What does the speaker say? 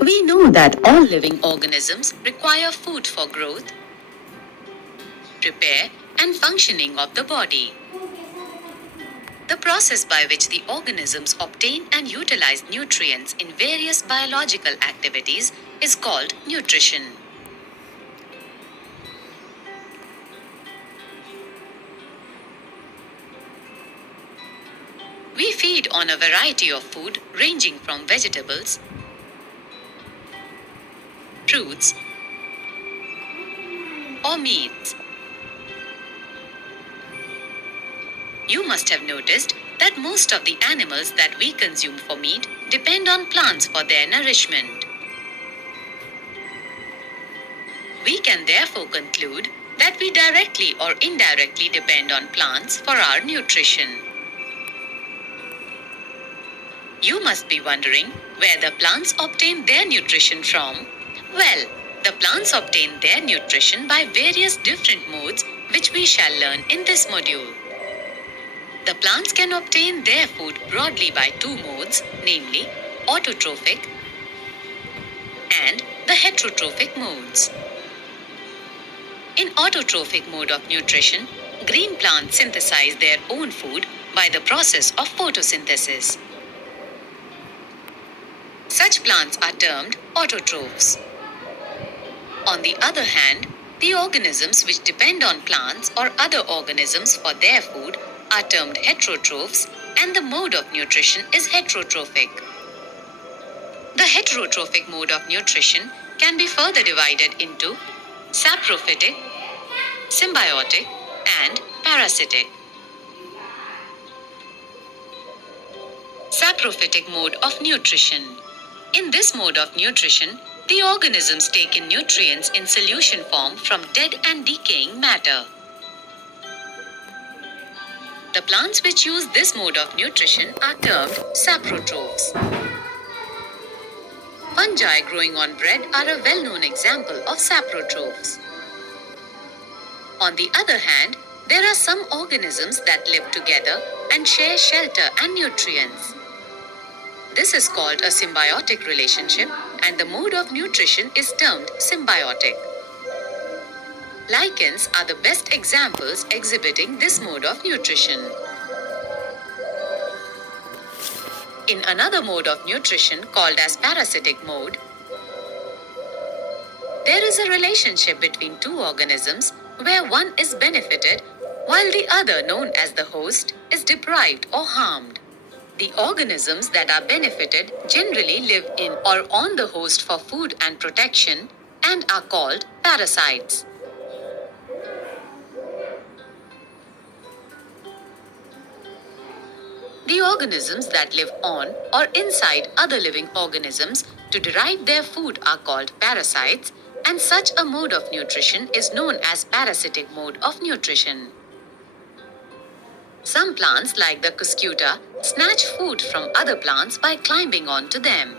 We know that all living organisms require food for growth, repair, and functioning of the body. The process by which the organisms obtain and utilize nutrients in various biological activities is called nutrition. We feed on a variety of food ranging from vegetables, fruits, or meats. You must have noticed that most of the animals that we consume for meat depend on plants for their nourishment. We can therefore conclude that we directly or indirectly depend on plants for our nutrition. You must be wondering where the plants obtain their nutrition from. Well, the plants obtain their nutrition by various different modes which we shall learn in this module. The plants can obtain their food broadly by two modes, namely autotrophic and the heterotrophic modes. In autotrophic mode of nutrition, green plants synthesize their own food by the process of photosynthesis. Such plants are termed autotrophs. On the other hand, the organisms which depend on plants or other organisms for their food are termed heterotrophs, and the mode of nutrition is heterotrophic. The heterotrophic mode of nutrition can be further divided into saprophytic, symbiotic, and parasitic. Saprophytic mode of nutrition. In this mode of nutrition, the organisms take in nutrients in solution form from dead and decaying matter. The plants which use this mode of nutrition are termed saprotrophs. Fungi growing on bread are a well-known example of saprotrophs. On the other hand, there are some organisms that live together and share shelter and nutrients. This is called a symbiotic relationship, and the mode of nutrition is termed symbiotic. Lichens are the best examples exhibiting this mode of nutrition. In another mode of nutrition called as parasitic mode, there is a relationship between two organisms where one is benefited while the other, known as the host, is deprived or harmed. The organisms that are benefited generally live in or on the host for food and protection and are called parasites. The organisms that live on or inside other living organisms to derive their food are called parasites, and such a mode of nutrition is known as parasitic mode of nutrition. Some plants, like the cuscuta, snatch food from other plants by climbing onto them.